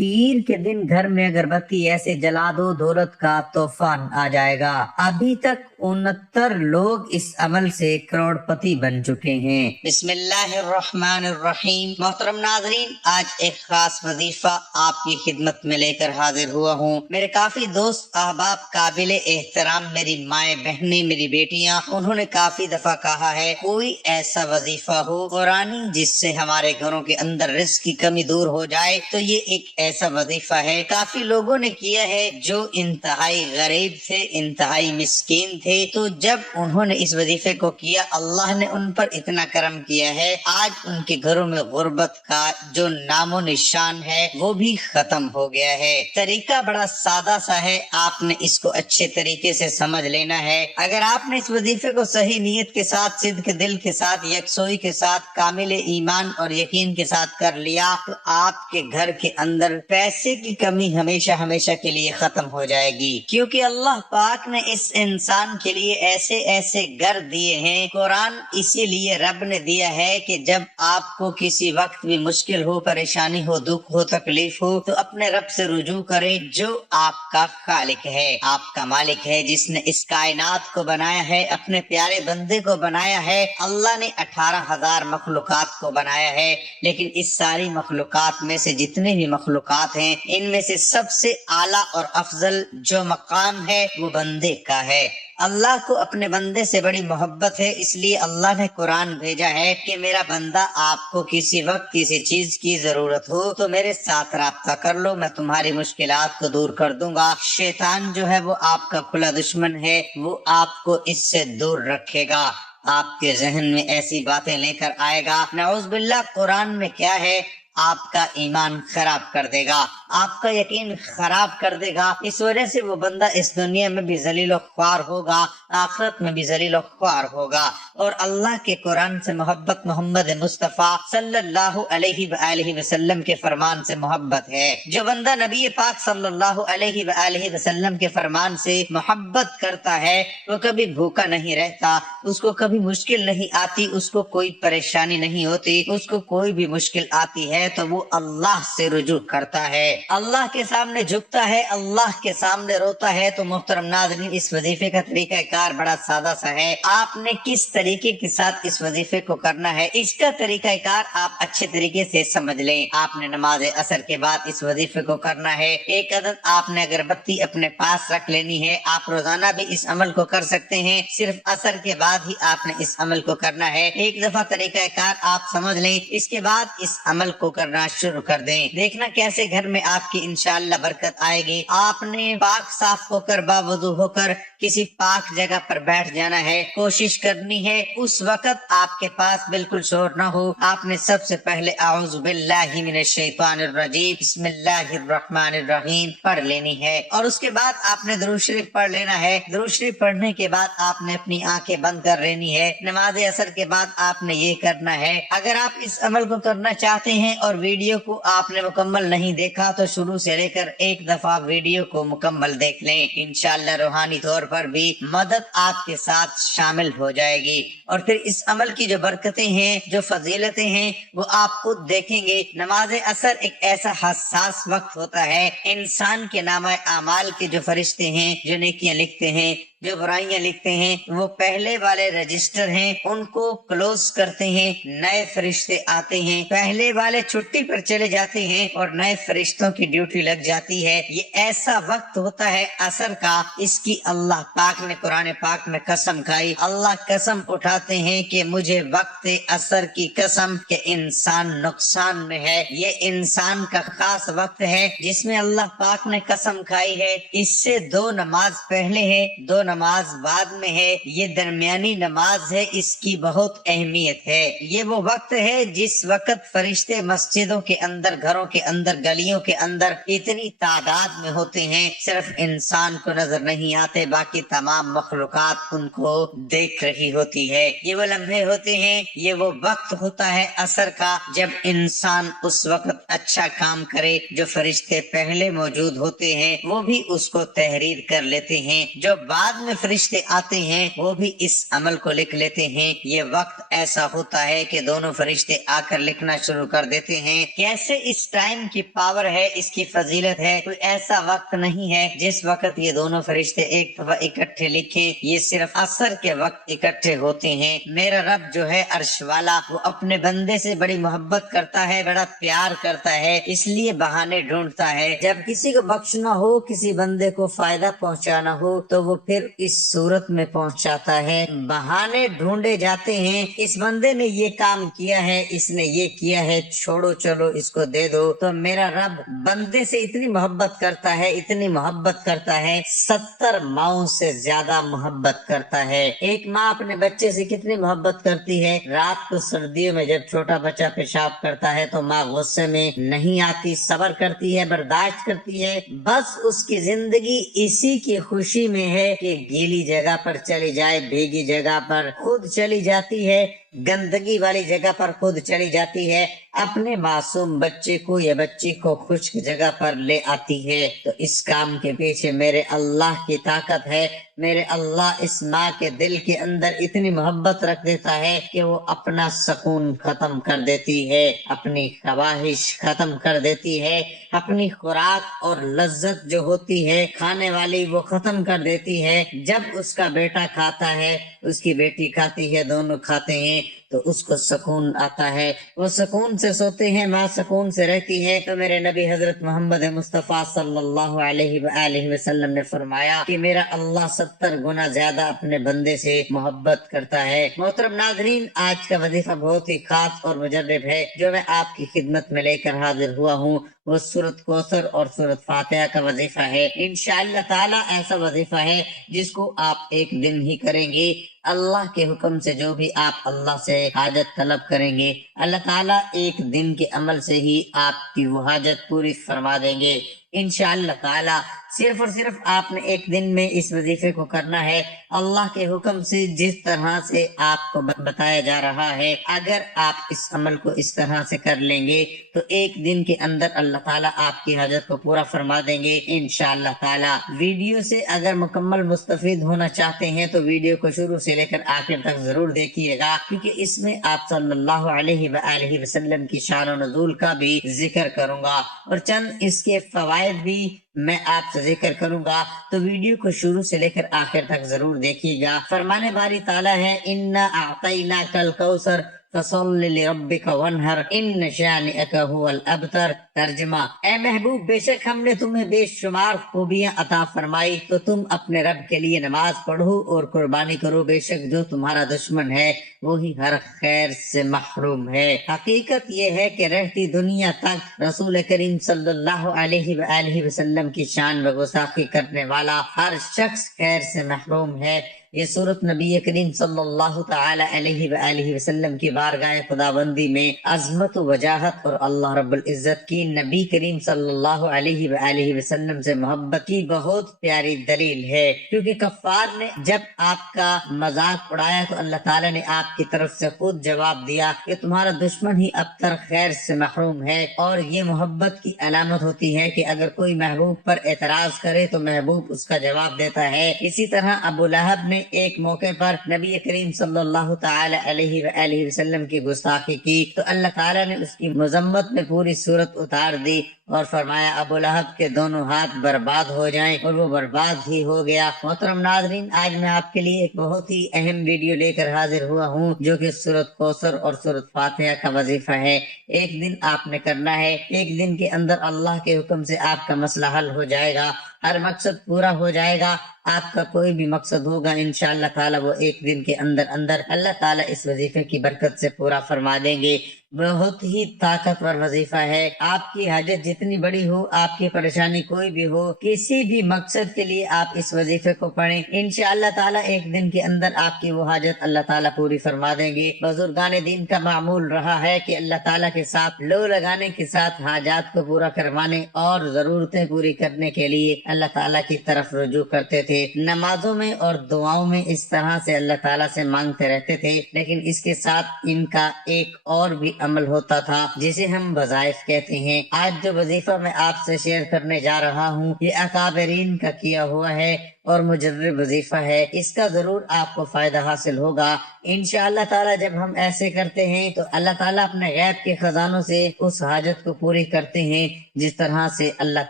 पीर के दिन घर में अगरबत्ती ऐसे जला दो दौलत का तूफान आ जाएगा। अभी तक 69 लोग इस अमल से करोड़पति बन चुके हैं। बिस्मिल्लाहिर्रहमानिर्रहीम। मोहतरम नाज़रीन, आज एक खास वजीफा आपकी खिदमत में लेकर हाजिर हुआ हूँ। मेरे काफी दोस्त अहबाब काबिल एहतराम, मेरी माए बहनें, मेरी बेटियाँ, उन्होंने काफी दफा कहा है कोई ऐसा वजीफा हो कुरानी जिससे हमारे घरों के अंदर रिज़्क़ की कमी दूर हो जाए, तो ये एक ऐसा वजीफा है। काफी लोगों ने किया है जो इंतहाई गरीब थे, इंतहाई मिस्कीन थे, तो जब उन्होंने इस वजीफे को किया अल्लाह ने उन पर इतना करम किया है, आज उनके घरों में गुर्बत का जो नामो निशान है वो भी खत्म हो गया है। तरीका बड़ा सादा सा है, आपने इसको अच्छे तरीके से समझ लेना है। अगर आपने इस वजीफे को सही नीयत के साथ, सिद्क दिल के साथ, यकसोई के साथ, कामिल ईमान और यकीन के साथ कर लिया तो आपके घर के अंदर पैसे की कमी हमेशा हमेशा के लिए खत्म हो जाएगी। क्योंकि अल्लाह पाक ने इस इंसान के लिए ऐसे ऐसे घर दिए हैं। कुरान इसीलिए रब ने दिया है कि जब आपको किसी वक्त भी मुश्किल हो, परेशानी हो, दुख हो, तकलीफ हो, तो अपने रब से रुजू करें जो आपका खालिक है, आपका मालिक है, जिसने इस कायनात को बनाया है, अपने प्यारे बंदे को बनाया है। अल्लाह ने 18,000 मखलूकात को बनाया है, लेकिन इस सारी मखलूकात में से जितने भी मखलूकात हैं, इनमें से सबसे आला और अफजल जो मकाम है वो बंदे का है। अल्लाह को अपने बंदे से बड़ी मोहब्बत है, इसलिए अल्लाह ने कुरान भेजा है कि मेरा बंदा आपको किसी वक्त किसी चीज की जरूरत हो तो मेरे साथ राब्ता कर लो, मैं तुम्हारी मुश्किलात को दूर कर दूंगा। शैतान जो है वो आपका खुला दुश्मन है, वो आपको इससे दूर रखेगा, आपके जहन में ऐसी बातें लेकर आएगा। नऊज़ बिल्लाह, कुरान में क्या है, आपका ईमान खराब कर देगा, आपका यकीन खराब कर देगा। इस वजह से वो बंदा इस दुनिया में भी जलील ख्वार होगा, आखिरत में भी जलील ख्वार होगा। और अल्लाह के कुरान से मोहब्बत, मोहम्मद मुस्तफ़ा सल्लल्लाहु अलैहि वआलिहि वसल्लम के फरमान से मोहब्बत है। जो बंदा नबी पाक सल्लल्लाहु अलैहि वआलिहि वसल्लम के फरमान से मोहब्बत करता है वो कभी भूखा नहीं रहता, उसको कभी मुश्किल नहीं आती, उसको कोई परेशानी नहीं होती, उसको कोई भी मुश्किल आती है तो वो अल्लाह से रुजू करता है, अल्लाह के सामने झुकता है, अल्लाह के सामने रोता है। तो मोहतरम नाज़रीन, इस वजीफे का तरीका कार बड़ा सादा सा है। आपने किस तरीके के साथ इस वजीफे को करना है, इसका तरीका कार आप अच्छे तरीके से समझ लें। आपने नमाज असर के बाद इस वजीफे को करना है। एक अदद आपने अगरबत्ती अपने पास रख लेनी है। आप रोजाना भी इस अमल को कर सकते हैं, सिर्फ असर के बाद ही आपने इस अमल को करना है। एक दफा तरीका कार आप समझ लें, इसके बाद इस अमल को करना शुरू कर दें। देखना कैसे घर में आपकी इंशाअल्लाह बरकत आएगी। आपने पाक साफ होकर, बावुज़ू होकर किसी पाक जगह पर बैठ जाना है। कोशिश करनी है उस वक्त आपके पास बिल्कुल शोर ना हो। आपने सबसे पहले आऊज़ु बिल्लाहि मिनश शैतानिर रजीम बिस्मिल्लाहिर्रहमानिर्रहीम पढ़ लेनी है और उसके बाद आपने दुरूद शरीफ पढ़ लेना है। दुरूद शरीफ पढ़ने के बाद आपने अपनी आंखें बंद कर लेनी है। नमाज असर के बाद आपने ये करना है। अगर आप इस अमल को करना चाहते हैं और वीडियो को आपने मुकम्मल नहीं देखा तो शुरू से लेकर एक दफा वीडियो को मुकम्मल देख लें। इंशाअल्लाह रूहानी तौर पर भी मदद आपके साथ शामिल हो जाएगी और फिर इस अमल की जो बरकतें हैं, जो फजीलतें हैं, वो आप खुद देखेंगे। नमाज असर एक ऐसा हसास वक्त होता है, इंसान के नामा आमाल के जो फरिश्ते हैं, जो नेकियां लिखते हैं, जो बुराइयां लिखते हैं, वो पहले वाले रजिस्टर हैं उनको क्लोज करते हैं, नए फरिश्ते आते हैं। पहले वाले छुट्टी पर चले जाते हैं और नए फरिश्तों की ड्यूटी लग जाती है। ये ऐसा वक्त होता है असर का, इसकी अल्लाह पाक ने कुरान पाक में कसम खाई। अल्लाह कसम उठाते हैं कि मुझे वक्त असर की कसम के इंसान नुकसान में है। ये इंसान का खास वक्त है जिसमें अल्लाह पाक ने कसम खाई है। इससे 2 नमाज पहले है, 2 नमाज बाद में है। ये दरमियानी नमाज है, इसकी बहुत अहमियत है। ये वो वक्त है जिस वक्त फरिश्ते मस्जिदों के अंदर, घरों के अंदर, गलियों के अंदर इतनी तादाद में होते हैं, सिर्फ इंसान को नजर नहीं आते, बाकी तमाम मखलूकात उनको देख रही होती है। ये वो लम्हे होते हैं, ये वो वक्त होता है असर का जब इंसान उस वक्त अच्छा काम करे। जो फरिश्ते पहले मौजूद होते हैं वो भी उसको तहरीर कर लेते हैं, जो बाद बाद में फरिश्ते आते हैं, वो भी इस अमल को लिख लेते हैं। ये वक्त ऐसा होता है कि दोनों फरिश्ते आकर लिखना शुरू कर देते हैं। कैसे इस टाइम की पावर है, इसकी फजीलत है। कोई ऐसा वक्त नहीं है जिस वक्त ये दोनों फरिश्ते एक दफा इकट्ठे लिखे, ये सिर्फ असर के वक्त इकट्ठे होते हैं। मेरा रब जो है अर्श वाला, वो अपने बंदे से बड़ी मोहब्बत करता है, बड़ा प्यार करता है, इसलिए बहाने ढूंढता है। जब किसी को बख्शना हो, किसी बंदे को फायदा पहुंचाना हो, तो वो फिर इस सूरत में पहुंचाता है। बहाने ढूंढे जाते हैं, इस बंदे ने ये काम किया है, इसने ये किया है, छोड़ो चलो इसको दे दो। तो मेरा रब बंदे से इतनी मोहब्बत करता है, इतनी मोहब्बत करता है, 70 माओं से ज्यादा मोहब्बत करता है। एक माँ अपने बच्चे से कितनी मोहब्बत करती है। रात को सर्दियों में जब छोटा बच्चा पेशाब करता है तो माँ गुस्से में नहीं आती, सब्र करती है, बर्दाश्त करती है। बस उसकी जिंदगी इसी की खुशी में है कि गीली जगह पर चली जाए, भीगी जगह पर खुद चली जाती है, गंदगी वाली जगह पर खुद चली जाती है, अपने मासूम बच्चे को या बच्ची को खुश्क जगह पर ले आती है। तो इस काम के पीछे मेरे अल्लाह की ताकत है। मेरे अल्लाह इस माँ के दिल के अंदर इतनी मोहब्बत रख देता है कि वो अपना सुकून खत्म कर देती है, अपनी ख्वाहिश खत्म कर देती है, अपनी खुराक और लज्जत जो होती है खाने वाली वो खत्म कर देती है। जब उसका बेटा खाता है, उसकी बेटी खाती है, दोनों खाते हैं तो उसको सुकून आता है, वो सुकून से सोते हैं, माँ सुकून से रहती है। तो मेरे नबी हजरत मोहम्मद मुस्तफ़ा सल्लल्लाहु अलैहि वसल्लम ने फरमाया कि मेरा अल्लाह 70 गुना ज्यादा अपने बंदे से मोहब्बत करता है। मोहतरम नाज़रीन, आज का वजीफा बहुत ही खास और मुजर्रब है जो मैं आपकी खिदमत में लेकर हाजिर हुआ हूँ। वो सूरत कौसर और सूरत फातिहा का वजीफा है। इंशाअल्लाह ताला ऐसा वजीफा है जिसको आप एक दिन ही करेंगे। अल्लाह के हुक्म से जो भी आप अल्लाह से हाजत तलब करेंगे, अल्लाह ताला एक दिन के अमल से ही आपकी वो हाजत पूरी फरमा देंगे इंशाअल्लाह ताला। सिर्फ और सिर्फ आपने एक दिन में इस वजीफे को करना है। अल्लाह के हुक्म से जिस तरह से आपको बताया जा रहा है, अगर आप इस अमल को इस तरह से कर लेंगे तो एक दिन के अंदर अल्लाह ताला आपकी हाजत को पूरा फरमा देंगे इंशाअल्लाह ताला। वीडियो से अगर मुकम्मल मुस्तफीद होना चाहते हैं तो वीडियो को शुरू से लेकर आखिर तक जरूर देखिएगा, क्योंकि इसमें आप सल्लल्लाहु अलैहि वसल्लम की शान और नुज़ूल का भी जिक्र करूंगा और चंद इसके फवायद भी मैं आपसे जिक्र करूंगा। तो वीडियो को शुरू से लेकर आखिर तक जरूर देखिएगा। फरमाने बारी ताला है, इन्ना अअतैना कल कौसर फसल्लि लिरब्बिका वन्हर इन्न शानिअका हुवल अबतर। तर्जुमा, ए महबूब, बेशक हमने तुम्हें बेशुमार खूबियां अता फरमाई, तो तुम अपने रब के लिए नमाज पढ़ो और कुर्बानी करो। बेशक जो तुम्हारा दुश्मन है वही हर खैर से महरूम है। हकीकत ये है कि रहती दुनिया तक रसूल करीम सल्लल्लाहु अलैहि वसल्लम की शान व गुस्ताखी करने वाला हर शख्स खैर से महरूम है। ये सूरत नबी करीम सल्लल्लाहु तआला अलैहि वसल्लम की बारगाह खुदाबंदी में अजमत व वजाहत और अल्लाह रब्बुल इज्जत की नबी करीम सल्लल्लाहु अलैहि वसल्लम से मोहब्बत की बहुत प्यारी दलील है। क्योंकि कफ्फार ने जब आपका मजाक उड़ाया तो अल्लाह ताला ने आपकी तरफ से खुद जवाब दिया कि तुम्हारा दुश्मन ही अबतर खैर से महरूम है। और ये मोहब्बत की अलामत होती है कि अगर कोई महबूब पर एतराज करे तो महबूब उसका जवाब देता है। इसी तरह अबू लहब ने एक मौके पर नबी करीम सल्लल्लाहु तआला अलैहि वसल्लम की गुस्ताखी की तो अल्लाह ताला ने उसकी मजम्मत में पूरी सूरत उतार दी और फरमाया अबू लहब के दोनों हाथ बर्बाद हो जाएं, और वो बर्बाद ही हो गया। मोहतरम नाज़रीन, आज मैं आपके लिए एक बहुत ही अहम वीडियो लेकर हाजिर हुआ हूँ जो कि सूरत कौसर और सूरत फातिहा का वजीफा है। एक दिन आपने करना है, एक दिन के अंदर अल्लाह के हुक्म से आपका मसला हल हो जाएगा, हर मकसद पूरा हो जाएगा। आपका कोई भी मकसद होगा इंशाअल्लाह ताला वो एक दिन के अंदर अंदर अल्लाह ताला इस वजीफे की बरकत से पूरा फरमा देंगे। बहुत ही ताकतवर वजीफा है। आपकी हाजत जितनी बड़ी हो, आपकी परेशानी कोई भी हो, किसी भी मकसद के लिए आप इस वजीफे को पढ़ें, इंशाअल्लाह ताला एक दिन के अंदर आपकी वो हाजत अल्लाह ताला पूरी फरमा देंगे। बुजुर्गाने दीन का मामूल रहा है कि अल्लाह ताला के साथ लो लगाने के साथ हाजात को पूरा करवाने और जरूरतें पूरी करने के लिए अल्लाह ताला की तरफ रुजू करते थे। नमाजों में और दुआओं में इस तरह से अल्लाह ताला से मांगते रहते थे। लेकिन इसके साथ इनका एक और भी अमल होता था जिसे हम वज़ाइफ कहते हैं। आज जो वजीफा मैं आपसे शेयर करने जा रहा हूँ ये अकाबरीन का किया हुआ है। اور مجرب وظیفہ ہے، اس کا ضرور آپ کو فائدہ حاصل ہوگا انشاءاللہ تعالی۔ جب ہم ایسے کرتے ہیں تو اللہ تعالیٰ اپنے غیب کے خزانوں سے اس حاجت کو پوری کرتے ہیں جس طرح سے اللہ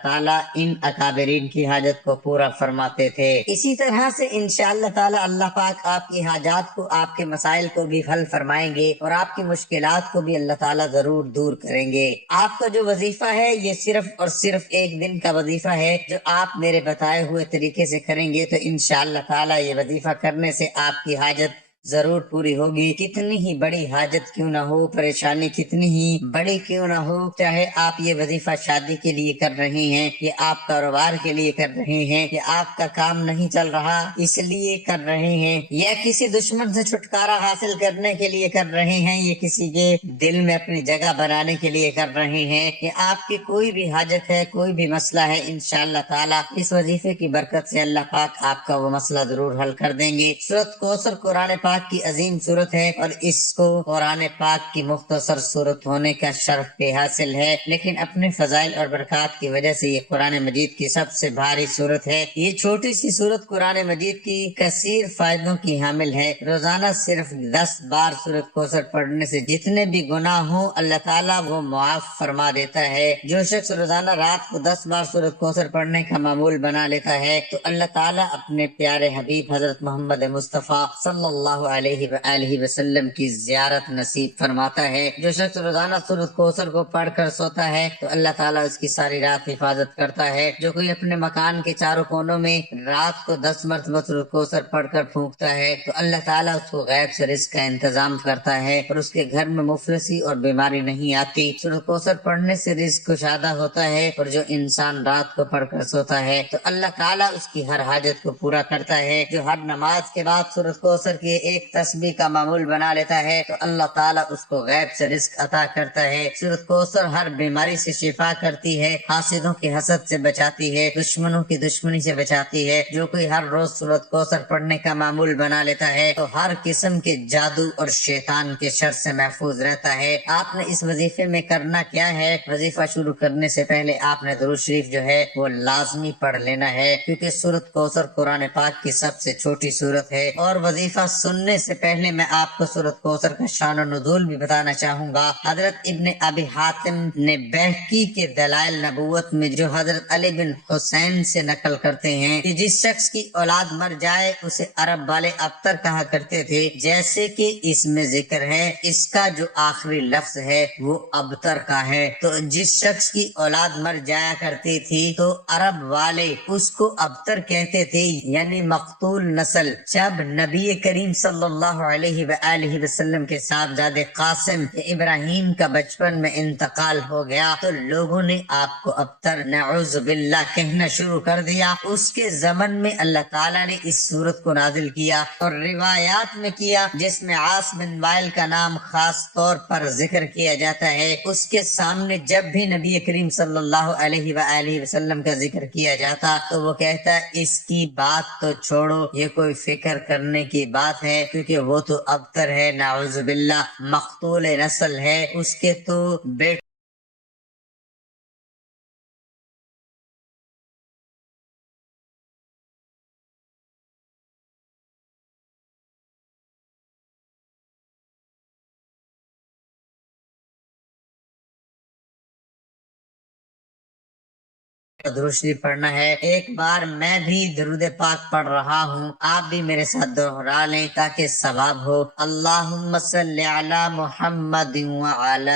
تعالیٰ ان اکابرین کی حاجت کو پورا فرماتے تھے۔ اسی طرح سے انشاءاللہ تعالیٰ اللہ پاک آپ کی حاجات کو، آپ کے مسائل کو بھی حل فرمائیں گے اور آپ کی مشکلات کو بھی اللہ تعالیٰ ضرور دور کریں گے۔ آپ کا جو وظیفہ ہے یہ صرف اور صرف ایک دن کا وظیفہ ہے، جو آپ میرے بتائے ہوئے طریقے سے کریں گے تو انشاءاللہ تعالیٰ یہ وظیفہ کرنے سے آپ کی حاجت ضرور پوری ہوگی۔ کتنی ہی بڑی حاجت کیوں نہ ہو، پریشانی کتنی ہی بڑی کیوں نہ ہو، چاہے آپ یہ وظیفہ شادی کے لیے کر رہے ہیں، یہ آپ کاروبار کے لیے کر رہے ہیں، یا آپ کا کام نہیں چل رہا اس لیے کر رہے ہیں، یا کسی دشمن سے چھٹکارا حاصل کرنے کے لیے کر رہے ہیں، یا کسی کے دل میں اپنی جگہ بنانے کے لیے کر رہے ہیں، یا آپ کی کوئی بھی حاجت ہے، کوئی بھی مسئلہ ہے، انشاءاللہ تعالیٰ اس وظیفے کی برکت سے اللہ پاک آپ کا وہ مسئلہ ضرور حل کر دیں گے۔ سورۃ کوثر قرآن پاک کی عظیم صورت ہے اور اس کو قرآن پاک کی مختصر صورت ہونے کا شرف بھی حاصل ہے، لیکن اپنے فضائل اور برکات کی وجہ سے یہ قرآن مجید کی سب سے بھاری صورت ہے۔ یہ چھوٹی سی صورت قرآن مجید کی کثیر فائدوں کی حامل ہے۔ روزانہ صرف 10 بار سورۃ کوثر پڑھنے سے جتنے بھی گناہ ہوں اللہ تعالیٰ وہ معاف فرما دیتا ہے۔ جو شخص روزانہ رات کو 10 بار سورۃ کوثر پڑھنے کا معمول بنا لیتا ہے تو اللہ تعالیٰ اپنے پیارے حبیب حضرت محمد مصطفیٰ صلی اللہ علیہ وآلہ وسلم کی زیارت نصیب فرماتا ہے۔ جو شخص روزانہ سورۃ کوثر کو پڑھ کر سوتا ہے تو اللہ تعالیٰ اس کی ساری رات حفاظت کرتا ہے۔ جو کوئی اپنے مکان کے چاروں کونوں میں رات کو 10 مرتبہ سورۃ کوثر پڑھ کر پھونکتا ہے تو اللہ تعالیٰ اس کو غیب سے رزق کا انتظام کرتا ہے اور اس کے گھر میں مفلسی اور بیماری نہیں آتی۔ سورۃ کوثر پڑھنے سے رزق کشادہ ہوتا ہے اور جو انسان رات کو پڑھ کر سوتا ہے تو اللہ تعالیٰ اس کی ہر حاجت کو پورا کرتا ہے۔ جو ہر نماز کے بعد سورۃ کوثر کی ایک تسبیح کا معمول بنا لیتا ہے تو اللہ تعالیٰ اس کو غیب سے رزق عطا کرتا ہے۔ سورۃ کوثر ہر بیماری سے شفا کرتی ہے، حاسدوں کی حسد سے بچاتی ہے، دشمنوں کی دشمنی سے بچاتی ہے۔ جو کوئی ہر روز سورۃ کوثر پڑھنے کا معمول بنا لیتا ہے تو ہر قسم کے جادو اور شیطان کے شر سے محفوظ رہتا ہے۔ آپ نے اس وظیفے میں کرنا کیا ہے؟ وظیفہ شروع کرنے سے پہلے آپ نے درود شریف جو ہے وہ لازمی پڑھ لینا ہے، کیونکہ سورۃ کوثر قرآن پاک کی سب سے چھوٹی سورت ہے۔ اور وظیفہ سننے سے پہلے میں آپ کو سورۃ کوثر کا شان و نزول بھی بتانا چاہوں گا۔ حضرت ابن ابی حاتم نے بہقی کے دلائل نبوت میں جو حضرت علی بن حسین سے نقل کرتے ہیں کہ جس شخص کی اولاد مر جائے اسے عرب والے ابتر کہا کرتے تھے، جیسے کہ اس میں ذکر ہے اس کا جو آخری لفظ ہے وہ ابتر کا ہے۔ تو جس شخص کی اولاد مر جایا کرتی تھی تو عرب والے اس کو ابتر کہتے تھے، یعنی مقتول نسل۔ جب نبی کریم صلی اللہ علیہ وآلہ وسلم کے صاحبزادے قاسم ابراہیم کا بچپن میں انتقال ہو گیا تو لوگوں نے آپ کو ابتر نعوذ باللہ کہنا شروع کر دیا۔ اس کے زمن میں اللہ تعالیٰ نے اس صورت کو نازل کیا اور روایات میں کیا، جس میں عاص بن وائل کا نام خاص طور پر ذکر کیا جاتا ہے۔ اس کے سامنے جب بھی نبی کریم صلی اللہ علیہ وآلہ وسلم کا ذکر کیا جاتا تو وہ کہتا اس کی بات تو چھوڑو، یہ کوئی فکر کرنے کی بات ہے، کیونکہ وہ تو ابتر ہے، نعوذ باللہ مقتول نسل ہے، اس کے تو بیٹے درود شریف پڑھنا ہے۔ ایک بار میں بھی درود پاک پڑھ رہا ہوں، آپ بھی میرے ساتھ دوہرا لیں تاکہ ثواب ہو۔ اللہم صلی علی محمد وعلی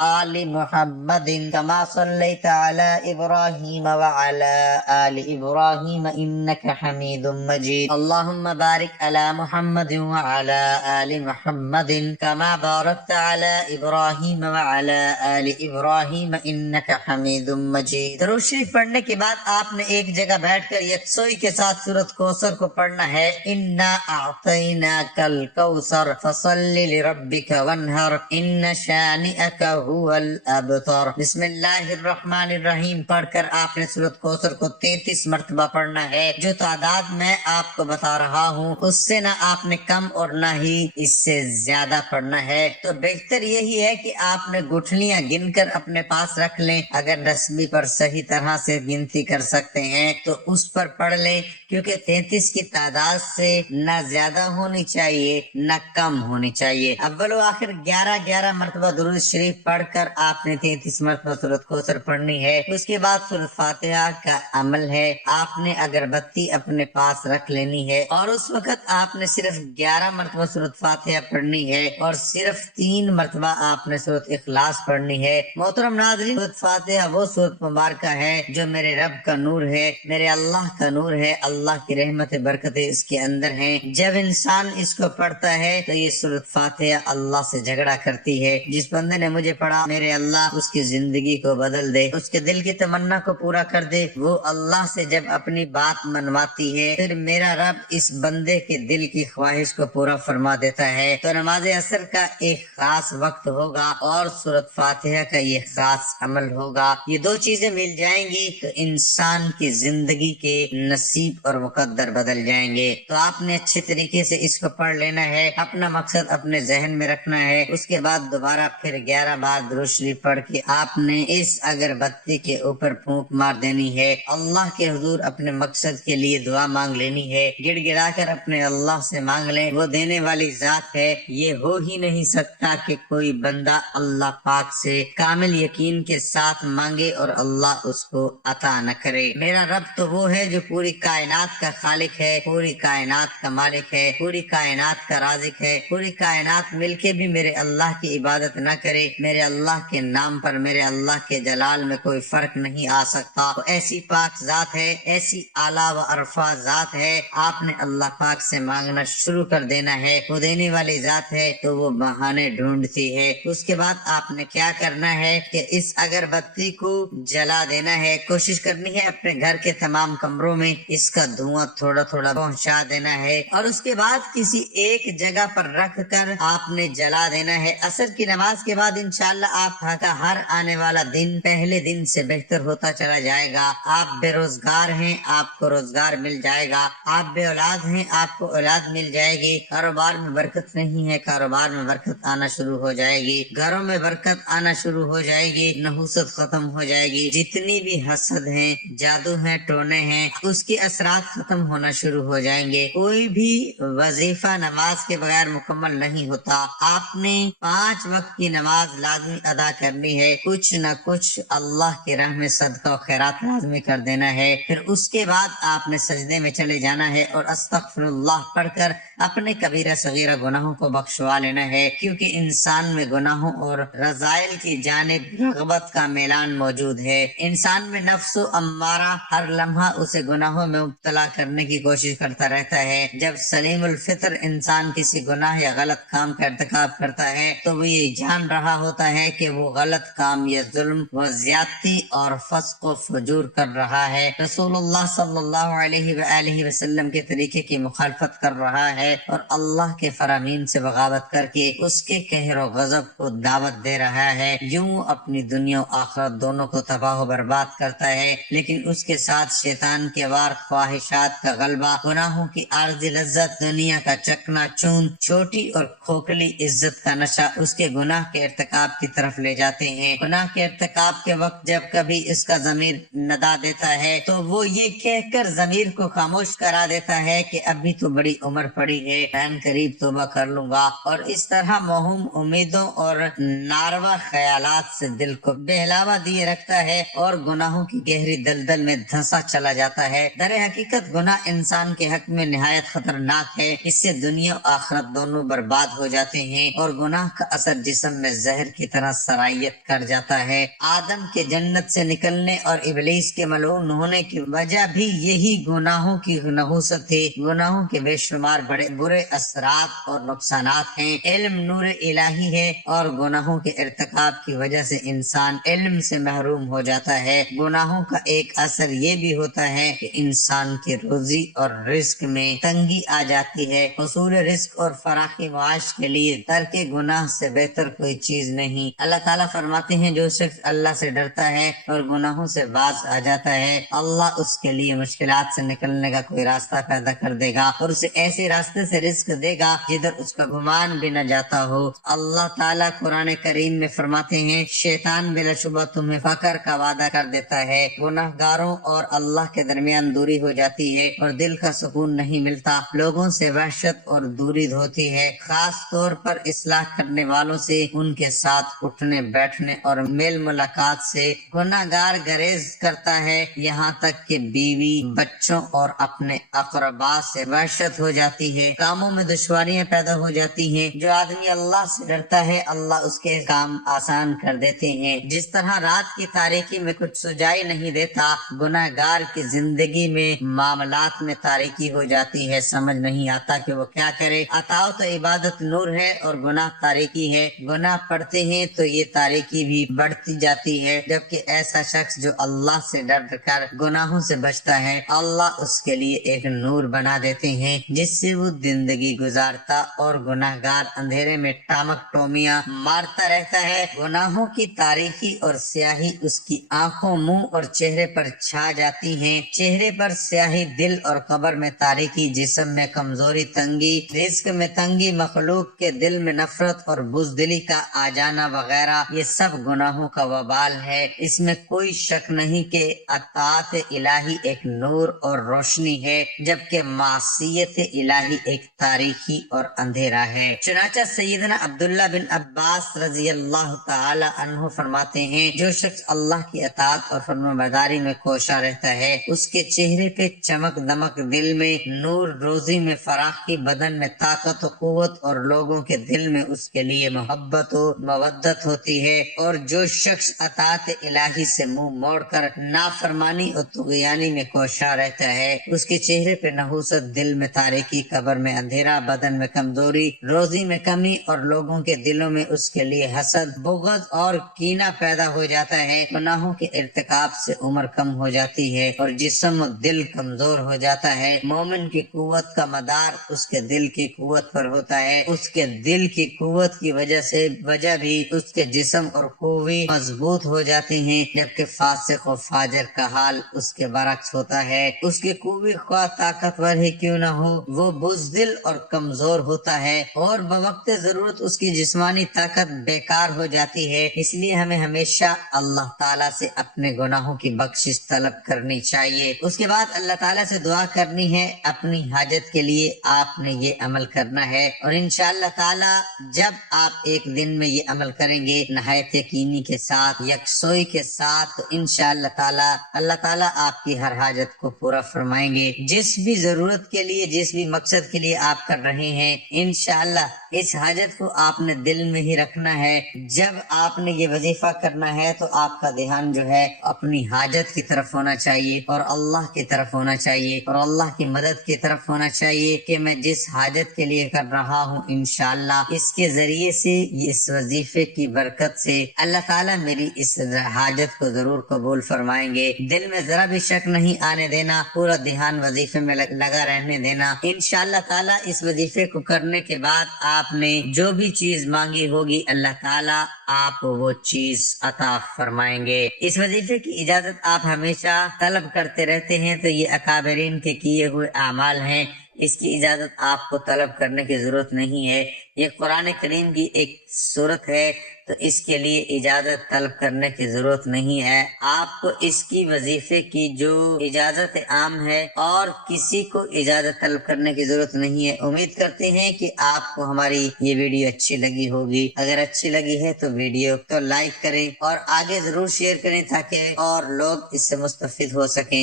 آل محمد کما صلیت علی ابراہیم وعلی آل ابراہیم انک حمید مجید۔ اللہم بارک علی محمد وعلی آل محمد کما بارکت علی ابراہیم وعلی آل ابراہیم انک حمید مجید۔ درود شریف پڑھنے کے بعد آپ نے ایک جگہ بیٹھ کر یکسوئی کے ساتھ سورۃ کوثر کو پڑھنا ہے۔ انا اعطیناک الکوثر فصل لربک وانحر ان شانئک هو الابتر۔ بسم اللہ الرحمن الرحیم پڑھ کر آپ نے سورۃ کوثر کو 33 مرتبہ پڑھنا ہے۔ جو تعداد میں آپ کو بتا رہا ہوں اس سے نہ آپ نے کم اور نہ ہی اس سے زیادہ پڑھنا ہے۔ تو بہتر یہی ہے کہ آپ نے گٹھلیاں گن کر اپنے پاس رکھ لیں، اگر نسبی پر صحیح طرح سے گنتی کر سکتے ہیں تو اس پر پڑھ لیں، کیونکہ 33 کی تعداد سے نہ زیادہ ہونی چاہیے نہ کم ہونی چاہیے۔ اول و آخر 11 مرتبہ درود شریف پڑھ کر آپ نے 33 مرتبہ سورۃ کوثر پڑھنی ہے۔ اس کے بعد سورۃ فاتحہ کا عمل ہے، آپ نے اگربتی اپنے پاس رکھ لینی ہے اور اس وقت آپ نے صرف 11 مرتبہ سورۃ فاتحہ پڑھنی ہے اور صرف 3 مرتبہ آپ نے سورۃ اخلاص پڑھنی ہے۔ محترم ناظرین، سورۃ فاتحہ وہ سورۃ مبارکہ ہے جو میرے رب کا نور ہے، میرے اللہ کا نور ہے، اللہ کی رحمت برکتیں اس کے اندر ہیں۔ جب انسان اس کو پڑھتا ہے تو یہ سورۃ فاتحہ اللہ سے جھگڑا کرتی ہے، جس بندے نے مجھے پڑھا میرے اللہ اس کی زندگی کو بدل دے، اس کے دل کی تمنا کو پورا کر دے۔ وہ اللہ سے جب اپنی بات منواتی ہے پھر میرا رب اس بندے کے دل کی خواہش کو پورا فرما دیتا ہے۔ تو نماز عصر کا ایک خاص وقت ہوگا اور سورۃ فاتحہ کا یہ خاص عمل ہوگا، یہ دو چیزیں مل جائیں گی تو انسان کی زندگی کے نصیب اور مقدر بدل جائیں گے۔ تو آپ نے اچھے طریقے سے اس کو پڑھ لینا ہے، اپنا مقصد اپنے ذہن میں رکھنا ہے، اس کے بعد دوبارہ پھر 11 بار درود شریف پڑھ کے آپ نے اس اگربتی کے اوپر پھونک مار دینی ہے، اللہ کے حضور اپنے مقصد کے لیے دعا مانگ لینی ہے، گڑ گڑا کر اپنے اللہ سے مانگ لیں، وہ دینے والی ذات ہے۔ یہ ہو ہی نہیں سکتا کہ کوئی بندہ اللہ پاک سے کامل یقین کے ساتھ مانگے اور اللہ اس کو عطا نہ کرے۔ میرا رب تو وہ ہے جو پوری کائنات کا خالق ہے، پوری کائنات کا مالک ہے، پوری کائنات کا رازق ہے۔ پوری کائنات مل کے بھی میرے اللہ کی عبادت نہ کرے، میرے اللہ کے نام پر میرے اللہ کے جلال میں کوئی فرق نہیں آ سکتا۔ تو ایسی پاک ذات ہے، ایسی اعلیٰ و عرفہ ذات ہے، آپ نے اللہ پاک سے مانگنا شروع کر دینا ہے۔ وہ دینے والی ذات ہے تو وہ بہانے ڈھونڈتی ہے۔ اس کے بعد آپ نے کیا کرنا ہے کہ اس اگربتی کو جلا دینا ہے، کوشش کرنی ہے اپنے گھر کے تمام کمروں میں اس کا دھواں تھوڑا تھوڑا پہنچا دینا ہے اور اس کے بعد کسی ایک جگہ پر رکھ کر آپ نے جلا دینا ہے۔ عصر کی نماز کے بعد انشاءاللہ آپ کا ہر آنے والا دن پہلے دن سے بہتر ہوتا چلا جائے گا۔ آپ بے روزگار ہیں، آپ کو روزگار مل جائے گا، آپ بے اولاد ہیں، آپ کو اولاد مل جائے گی، کاروبار میں برکت نہیں ہے، کاروبار میں برکت آنا شروع ہو جائے گی، گھروں میں برکت آنا شروع ہو جائے گی، نحوست ختم ہو جائے گی، جتنی بھی حسد ہیں، جادو ہیں، ٹونے ہیں، اس کے اثرات ختم ہونا شروع ہو جائیں گے۔ کوئی بھی وظیفہ نماز کے بغیر مکمل نہیں ہوتا۔ آپ نے 5 وقت کی نماز لازمی ادا کرنی ہے، کچھ نہ کچھ اللہ کی راہ میں صدقہ و خیرات لازمی کر دینا ہے، پھر اس کے بعد آپ نے سجدے میں چلے جانا ہے اور استغفر اللہ پڑھ کر اپنے کبیرہ صغیرہ گناہوں کو بخشوا لینا ہے، کیونکہ انسان میں گناہوں اور رذائل کی جانب رغبت کا میلان موجود ہے۔ انسان میں نفس و امارہ ہر لمحہ اسے گناہوں میں مبتلا کرنے کی کوشش کرتا رہتا ہے۔ جب سلیم الفطر انسان کسی گناہ یا غلط کام کا ارتکاب کرتا ہے تو وہ یہ جان رہا ہوتا ہے کہ وہ غلط کام یا ظلم و زیادتی اور فسق و فجور کر رہا ہے، رسول اللہ صلی اللہ علیہ وآلہ وسلم کے طریقے کی مخالفت کر رہا ہے اور اللہ کے فرامین سے بغاوت کر کے اس کے قہر و غضب کو دعوت دے رہا ہے، یوں اپنی دنیا و آخرت دونوں کو تباہ و برباد کرتا ہے۔ لیکن اس کے ساتھ شیطان کے وار، خواہشات کا غلبہ، گناہوں کی عارضی لذت، دنیا کا چکنا چون، چھوٹی اور کھوکھلی عزت کا نشہ اس کے گناہ کے ارتکاب کی طرف لے جاتے ہیں۔ گناہ کے ارتکاب کے وقت جب کبھی اس کا ضمیر ندا دیتا ہے تو وہ یہ کہہ کر ضمیر کو خاموش کرا دیتا ہے کہ ابھی تو بڑی عمر پڑی ہے، میں قریب توبہ کر لوں گا، اور اس طرح موہوم امیدوں اور ناروا خیالات سے دل کو بہلاوا دیے رکھتا ہے اور گناہوں کی گہری دلدل میں دھنسا چلا جاتا ہے۔ در حقیقت گناہ انسان کے حق میں نہایت خطرناک ہے، اس سے دنیا و آخرت دونوں برباد ہو جاتے ہیں اور گناہ کا اثر جسم میں زہر کی طرح سرائیت کر جاتا ہے۔ آدم کے جنت سے نکلنے اور ابلیس کے ملعون ہونے کی وجہ بھی یہی گناہوں کی نحوست تھی۔ گناہوں کے بے شمار بڑے برے اثرات اور نقصانات ہیں۔ علم نور الہی ہے اور گناہوں کے ارتکاب کی وجہ سے انسان علم سے محروم ہو جاتا ہے۔ گناہوں کا ایک اثر یہ بھی ہوتا ہے کہ انسان کی روزی اور رزق میں تنگی آ جاتی ہے۔ حصول رزق اور فراخی معاش کے لیے ترک گناہ سے بہتر کوئی چیز نہیں۔ اللہ تعالیٰ فرماتے ہیں جو شخص اللہ سے ڈرتا ہے اور گناہوں سے باز آ جاتا ہے، اللہ اس کے لیے مشکلات سے نکلنے کا کوئی راستہ پیدا کر دے گا اور اسے ایسے راستے سے رزق دے گا جدھر اس کا گمان بھی نہ جاتا ہو۔ اللہ تعالیٰ قرآن کریم میں فرماتے ہیں شیطان بلا شبہ تمہیں فقر کا وعدہ کر دیتا کرتا ہے। गुनाहगारों और अल्लाह के दरमियान दूरी हो जाती है और दिल का सुकून नहीं मिलता। लोगों से वहशत और दूरी होती है, खास तौर पर इस्लाह करने वालों से, उनके साथ उठने बैठने और मेल मुलाकात से। गुनाहगार गरेज करता है, यहाँ तक कि बीवी, बच्चों और अपने अकरबा से वहशत हो जाती है। कामों में दुश्वारियां पैदा हो जाती हैं। जो आदमी अल्लाह से डरता है, अल्लाह उसके काम आसान कर देते हैं। जिस तरह रात की तारीकी में कुछ सुझाई नहीं देता, गुनाहगार की जिंदगी में मामलात में तारीकी हो जाती है। समझ नहीं आता कि वो क्या करे। अताओ तो इबादत नूर है और गुनाह तारीकी है। गुनाह पढ़ते हैं तो ये तारीकी भी बढ़ती जाती है, जबकि ऐसा शख्स जो अल्लाह से डर कर गुनाहों से बचता है, अल्लाह उसके लिए एक नूर बना देते हैं जिससे वो जिंदगी गुजारता और गुनाहगार अंधेरे में टामक टोमियां मारता रहता है। गुनाहों की तारीकी और स्याही उसकी आंखों, मुंह और चेहरे पर छा जाती हैं। चेहरे पर स्याही, दिल और कब्र में तारीकी, जिस्म में कमजोरी, तंगी, रिज्क में तंगी, मखलूक के दिल में नफरत और बुज़दिली का आ जाना वगैरह, ये सब गुनाहों का वबाल है। इसमें कोई शक नहीं कि अताअत इलाही एक नूर और रोशनी है, जबकि मासियत इलाही एक तारीकी और अंधेरा है। चुनाचा सैयदना अब्दुल्ला बिन अब्बास रजी अल्लाह तआला अन्हु फरमाते हैं, जो शख्स अल्लाह की अताअत और फरमाबरदारी में कोशा रहता है, उसके चेहरे पे चमक दमक, दिल में नूर, रोजी में फराखी, बदन में ताकत और कुव्वत और लोगों के दिल में उसके लिए मोहब्बत और मवद्दत होती है। और जो शख्स अताअत इलाही से मुंह मोड़कर नाफरमानी और तुगयानी में कोशा रहता है, उसके चेहरे पे नहूसत, दिल में तारीकी, कब्र में अंधेरा, बदन में कमजोरी, रोजी में कमी और लोगों के दिलों में उसके लिए हसद, बुग़्ज़ और कीना पैदा हो जाता है। गुनाहों के इर्तिकाब से उम्र कम हो जाती है और जिस्म और दिल कमजोर हो जाता है। मोमिन की कुव्वत का मदार उसके दिल की कुव्वत पर होता है। उसके दिल की कुव्वत की वजह भी उसके जिस्म और कुव्वे मजबूत हो जाते हैं, जबकि फासिक और फाजिर का हाल उसके बरक्स होता है। उसके कुव्वे ख्वाह ताकतवर ही क्यों न हो, वो बुज़दिल और कमजोर होता है और बवक्त जरूरत उसकी जिस्मानी ताकत बेकार हो जाती है। इसलिए हमें हमेशा अल्लाह ताला से अपने गुनाहों की बख्शिश तलब करनी चाहिए। उसके बाद अल्लाह ताला से दुआ करनी है। अपनी हाजत के लिए आपने ये अमल करना है और इंशाअल्लाह ताला जब आप एक दिन में ये अमल करेंगे नहायत यकीनी के साथ, यकसोई के साथ, तो इंशाअल्लाह ताला अल्लाह ताला आपकी हर हाजत को पूरा फरमाएंगे। जिस भी जरूरत के लिए, जिस भी मकसद के लिए आप कर रहे हैं, इंशाअल्लाह इस हाजत को आपने दिल में ही रखना है। जब आपने ये वजीफा करना है तो आपका ध्यान जो है अपनी हाजत की तरफ होना चाहिए और अल्लाह की तरफ होना चाहिए और अल्लाह की मदद की तरफ होना चाहिए कि मैं जिस हाजत के लिए कर रहा हूँ, इंशाअल्लाह इसके जरिए से, इस वजीफे की बरकत से अल्लाह ताला मेरी इस हाजत को जरूर कबूल फरमाएंगे। दिल में जरा भी शक नहीं आने देना, पूरा ध्यान वजीफे में लगा रहने देना। इंशाअल्लाह ताला इस वजीफे को करने के बाद आपने जो भी चीज मांगी होगी, अल्लाह ताला आप वो चीज अता फरमाएंगे। इस वजीफे की इजाजत आप हमेशा तलब करते रहते हैं, तो ये अकाबरीन के किए हुए अमाल हैं। इसकी इजाजत आपको तलब करने की जरूरत नहीं है। ये कुरान करीम की एक सूरत है, तो इसके लिए इजाजत तलब करने की जरूरत नहीं है। आपको इसकी वजीफे की जो इजाजत आम है और किसी को इजाजत तलब करने की जरूरत नहीं है। उम्मीद करते हैं कि आपको हमारी ये वीडियो अच्छी लगी होगी। अगर अच्छी लगी है तो वीडियो को लाइक करें और आगे जरूर शेयर करें ताकि और लोग इससे मुस्तफिद हो सकें।